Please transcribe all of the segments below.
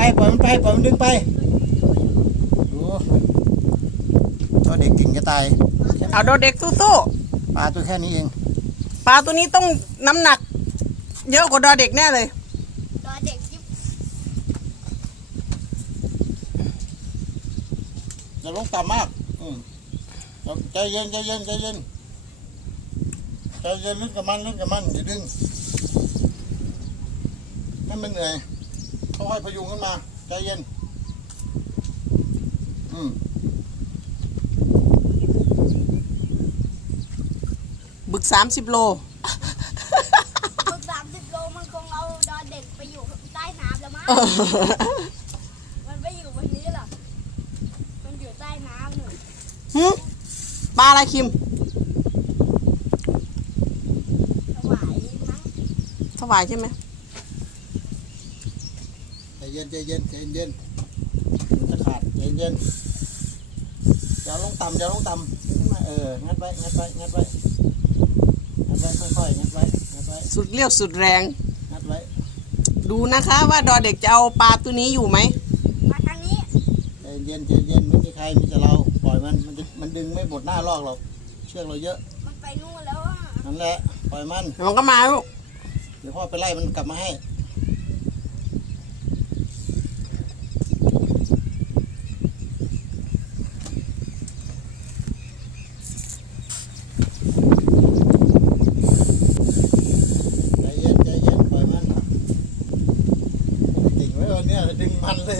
ปล่อยมันดึงไปดูตัวเด็กเก่งจะตายเอาโดเด็กสู้ปลาตัวแค่นี้เองๆปลาตัวนี้ต้องน้ำหนัก เยอะกว่าดอเด็กแน่เลยตอนเด็กยิบอย่าลงต่ำมากอืมใจเย็นใจเย็นใจเย็นใจเย็นลึกกับมันลึกกับมันอย่าดึงให้มันเหนื่อย ค่อยๆพยุงขึ้นมาใจเย็น อืมบึกสามสิบโลมึงสามสิบโลมันคงเอาดอนเด็กไปอยู่ใต้น้ำแล้วมั้ง มันไม่อยู่บนนี้หรอกมันอยู่ใต้น้ำหนูหึปลาอะไรคิมถวายมั้งสวายใช่ไหม ใจเย็นใจเย็นใจเย็นมันจะขาดใจเย็นอย่าลงต่ำอย่าลงต่ำดึงขึ้นมาเอองัดไว้งัดไว้งัดไว้งัดไว้ค่อยๆงัดไว้งัดไว้สุดเรียวสุดแรง งัดไว้ ดูนะคะว่าดอเด็กจะเอาปลาตัวนี้อยู่ไหมมาทางนี้ใจเย็นใจเย็นไม่มีใครมีแต่เราปล่อยมันมันจะมันดึงไม่หมดหน้าลอกหรอกเชือกเราเยอะมันไปนู่นแล้วอะนั่นแหละปล่อยมันมันก็มาลูกเดี๋ยวพ่อไปไล่มันกลับมาให้ใจเย็นใจเย็นปล่อยมันเก่งไว้วันเนี้ยดึงมันเลย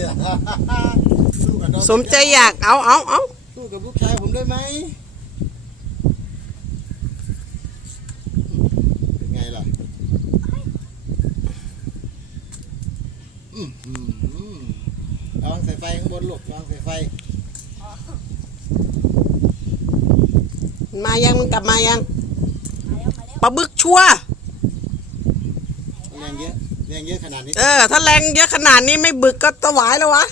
อะ สู้กับน้องสมใจอยากเอาเอาเอาสู้กับลูกชายผมได้ไหมเป็นไงล่ะอื้อหือระวังสายไฟข้างบนลูกระวังสายไฟมายังมันกลับมายังมาแล้วมาแล้วปลาบึกชัวร์แรงเยอะ แรงเยอะขนาดนี้ เออ ถ้าแรงเยอะขนาดนี้ไม่บึกก็ตะหวายแล้ววะ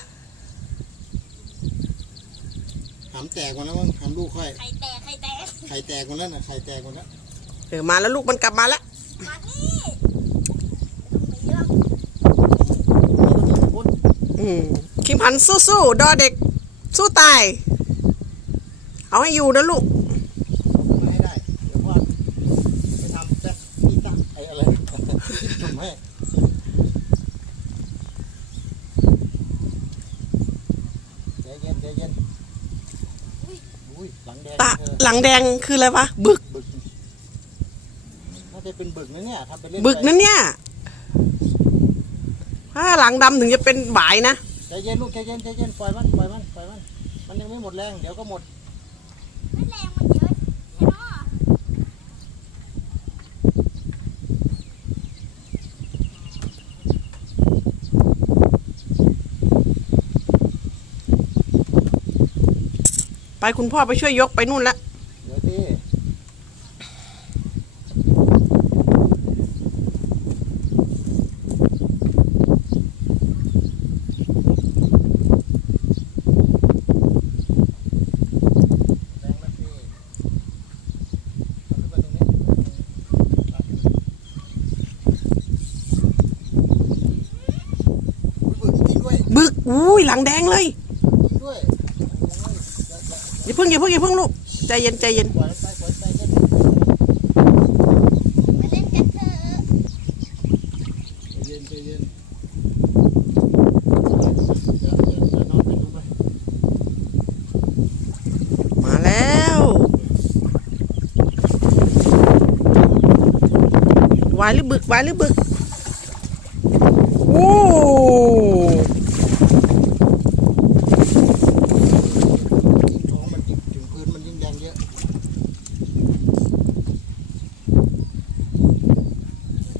หำแตกหมดแล้วมั้งหำลูกค่อย ไข่แตกไข่แตกไข่แตกหมดแล้วน่ะไข่แตกหมดแล้วเออมาแล้วลูกมันกลับมาแล้วมานี่ตรงนี้แล้วพุดอืมคิมหันสู้ๆ ดอเด็ก สู้ตาย เอาให้อยู่นะลูกมาให้ได้ เดี๋ยวพ่อไปทำแจ็คนี่ตั้งไอ้อะไรจุ่มให้ใจ เย็นใจเย็นอุ้ยหลังแดงตาเออหลังแดงคืออะไรวะบึกบึกน่าจะเป็นบึกนะเนี่ยทำไปเล่นบึกไปนั่นเนี่ยถ้าหลังดำถึงจะเป็นบ่ายนะใจเย็นลูกใจเย็นใจเย็นปล่อยมันปล่อยมันปล่อยมัน มันยังไม่หมดแรงเดี๋ยวก็หมดไม่แรงมันเยอะใช่ไหม ไปคุณพ่อไปช่วยยกไปนู่นละเดี๋ยวพี่แดงไม่ดีบึกอุ้ยหลังแดงเลย จริงด้วยโอ้ยอย่าอย่า อย่าเพิ่งอย่าเพิ่งอย่าเพิ่งลูกใจเย็นใจเย็นปล่อยมันไปปล่อยมันไปเล่นมาเล่นกันเถอะมาแล้ววายหรือบึกวายหรือบึกโอ้ ยิ่งท้องมันยิ่งถึงพื้นมันยิ่งแดงเยอะ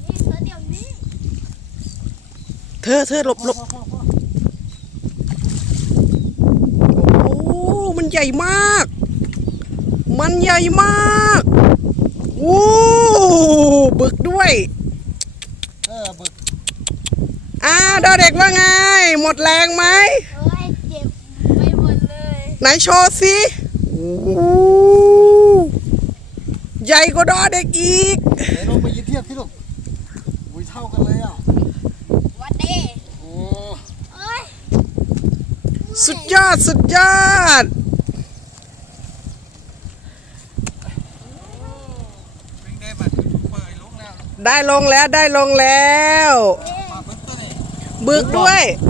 นี่เธอเดี๋ยวนี้ เธอเธอหลบหลบพ่อพ่อพ่อโอ้มันใหญ่มาก มันใหญ่มากโอ้บึกด้วยเออบึกอ้าวดอเด็กว่าไง หมดแรงไหมเอ้ยเจ็บไปหมดเลย ไหนโชว์สิโอ้ใหญ่กว่าดอเด็กอีกไหนลงมายืนเทียบที่ลูกอุ้ยเท่ากันเลยอะ วัดเด้ โอ้ เอ้ย สุดยอด สุดยอดวิ่งได้มาถึงเปิดลุกแล้วได้ลงแล้วได้ลงแล้วมาเบิ้งตัวนี้บึกด้วยบ